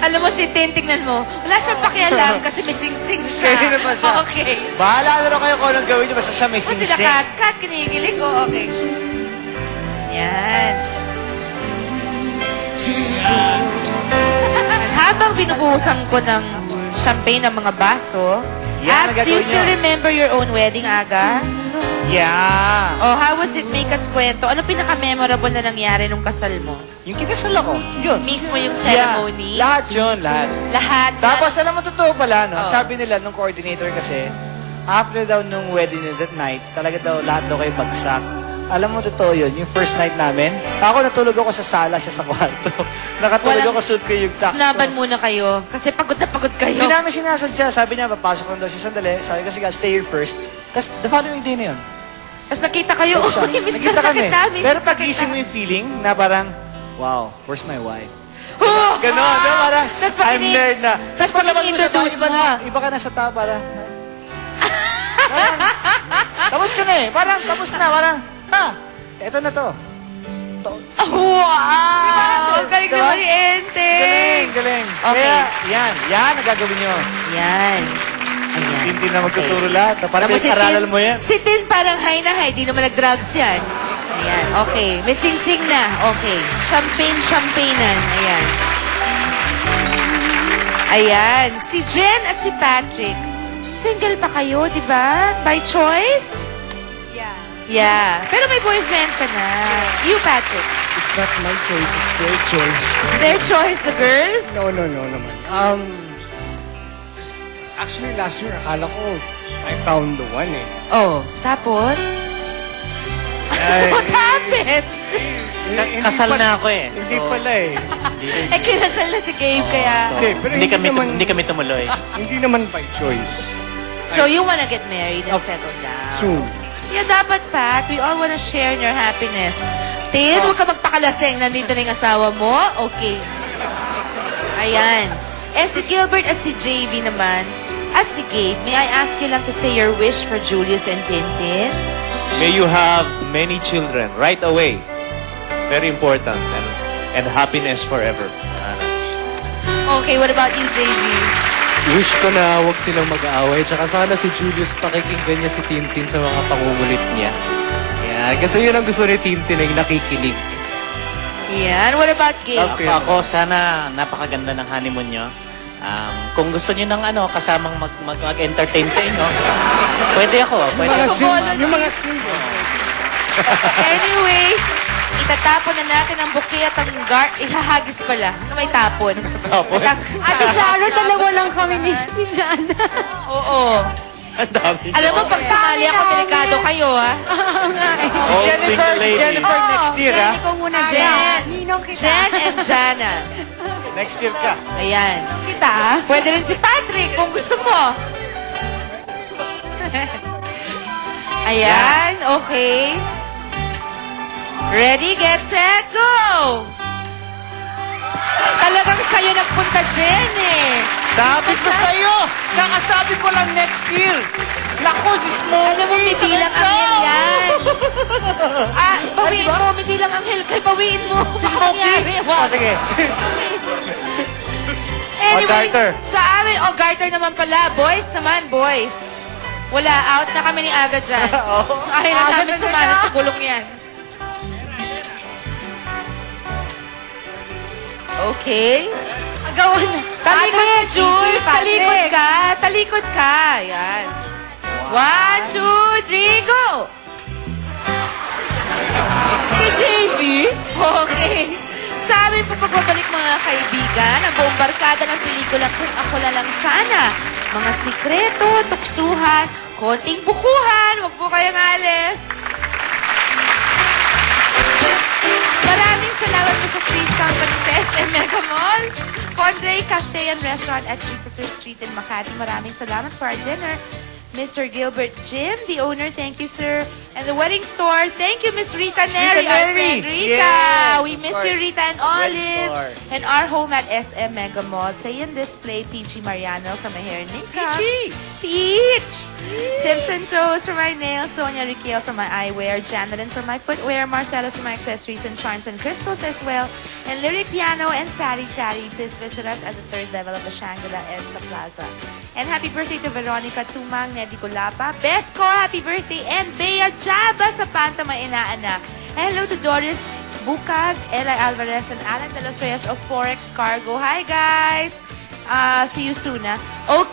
Alam mo, si Tin, tingnan mo. Wala siyang pakialam kasi may sing-sing siya. Kaya pa siya. Okay. Bahala na rin kayo kung anong gawin niyo. Basta siya may O sila, singsing. Kat, kinikilig ko. Okay. Yan. Habang binubuhusan ko ng champagne ng mga baso, Yan, Abs, do you nagagawin still niyo. remember your own wedding, Aga? Yeah. Oh, how was it? Make us kwento. Ano pinaka-memorable na nangyari nung kasal mo? Yung kinasal ako. Yun. Mismo yung ceremony? Yeah. Lahat yun, lahat. Lahat. Tapos, alam mo, totoo pala, no? Oh. Sabi nila, nung coordinator kasi, after daw nung wedding nila that night, talaga daw lahat daw kayo bagsak. Alam mo, totoo yun. Yung first night namin, ako natulog ako sa sala, siya sa kwarto. Nakatulog Walang- ako, suit ko yung tax Snaban muna kayo. Kasi pagod na pagod kayo. Hindi namin sinasadya. Sabi niya, papasok lang daw siya sandali. Sabi ko, sige, stay here first. Tapos, the following day na yun. Tapos nakita kayo, Tapos siya, uy, miss nakita na kami. kita, miss Pero na pag-gising mo yung feeling na parang, wow, where's my wife? Oh, Ganon, no? Parang, Tapos pag I'm nerd na. Tapos pag labas mo sa tao, introduce iba mo. na. Iba ka na sa tao, parang, tapos ka na eh. Parang, tapos na, parang, ha, eto na to. Wow! Galing Diba? naman ni Ente. Galing, galing. Okay. Kaya, yan ang gagawin nyo. Yan. Ayan. Hindi na magtuturo lahat. Parang Tapos pinag-aralan mo yan. Si Tin parang high na high. Di naman nag-drugs yan. Ayan. Okay. May sing-sing na. Okay. Champagne-champagnean. Ayan. Ayan. Si Jen at si Patrick. Single pa kayo, di ba? By choice? Yeah. Yeah. Pero may boyfriend ka na. You, Patrick. It's not my choice, it's their choice. Their choice, the girls? No naman. Actually, last year, akala ko, I found the one eh. Oh. Tapos? Ay, What happened? hindi Kasal pa- na ako eh. Hindi So, pala eh. Eh, kinasal na si Gabe, kaya... Hindi, pero hindi kami tumuloy. Hindi naman by choice. So, you wanna get married and settle down? Soon. Yeah, dapat, Pat. We all wanna share in your happiness. Tin, huwag ka magpakalaseng. Nandito na yung asawa mo. Okay. Ayan. And si Gilbert at si JV naman, at si Gabe, may I ask you lang to say your wish for Julius and Tintin? May you have many children right away. Very important. And happiness forever. Okay, what about you, JV? Wish ko na huwag silang mag-aaway. Tsaka sana si Julius pakikinggan niya si Tintin sa mga pangungulit niya. Yan. Kasi yun ang gusto ni Tintin ay nakikinig. Yan. What about Gabe? Ako, sana napakaganda ng honeymoon nyo. Kung gusto nyo ng kasamang mag-entertain sa inyo, pwede ako. Pwede Mga ako. yung mga single. Anyway, itatapon na natin ang bouquet at ang ihahagis pala. Ano may tapon? Tapon? Ate Sharon, dalawa lang kami ni Jana. Oo. Ang dami. Alam mo, pag sumali ako, delikado kayo, ha? Si Jennifer, si Jennifer next year, ha? Ikaw muna, Jen. Jen. Ninong kita. Jen and Jana. Next year ka. Ayan. Kita, ah. Pwede rin si Patrick kung gusto mo. Ayan, okay. Ready, get, set, go! Talagang sa'yo nagpunta, Jen, eh. Sabi ko sa'yo, kakasabi ko lang next year. Lako, si Smokey. Alam mo, may bilang anghel yan. Bawiin mo, may bilang anghel kay bawiin mo. Si Smokey. Oh, sige. Anyway, Garter. sa amin, Garter naman pala. Boys naman, boys. Wala, out na kami ni Aga dyan. Ayaw na namin sumali sa gulong yan. Okay. Agawan na. Talikod ka, Jules. Patrick. Talikod ka. Talikod ka. Yan. 1, 2, 3, go! Kay JV? Okay. Sa amin po pagbabalik mga kaibigan, ang buong barkada ng pelikula Kung Ako Na Lang Sana. Mga sikreto, tuksuhan, konting bukuhan. Huwag po kayong alis. Maraming salamat po sa Trees Company sa SM Mega Mall, Condre Cafe and Restaurant at Jupiter Street in Makati. Maraming salamat for our dinner. Mr. Gilbert Jim, the owner, thank you, sir. And the wedding store, thank you, Miss Rita Neri, our Neri. friend Rita. Yes, We of miss course. you, Rita and Wedding Olive. store. And our home at SM Mega Mall, Play and Display, PG Mariano for my hair and makeup. Peach! Tips and Toes for my nails, Sonia Riquel for my eyewear, Janelyn for my footwear, Marcellus for my accessories and charms and crystals as well, and Lyric Piano and Sari Sari. Please visit us at the 3rd level of the Shangri-La Edsa Plaza. And happy birthday to Veronica Tumang, Nedi Colapa, Beth Ko, happy birthday, and Bea Jaba sa Panta Mainaanak. And hello to Doris Bukag, Eli Alvarez, and Alan De Los Reyes of Forex Cargo. Hi, guys! See you soon, ah. Okay.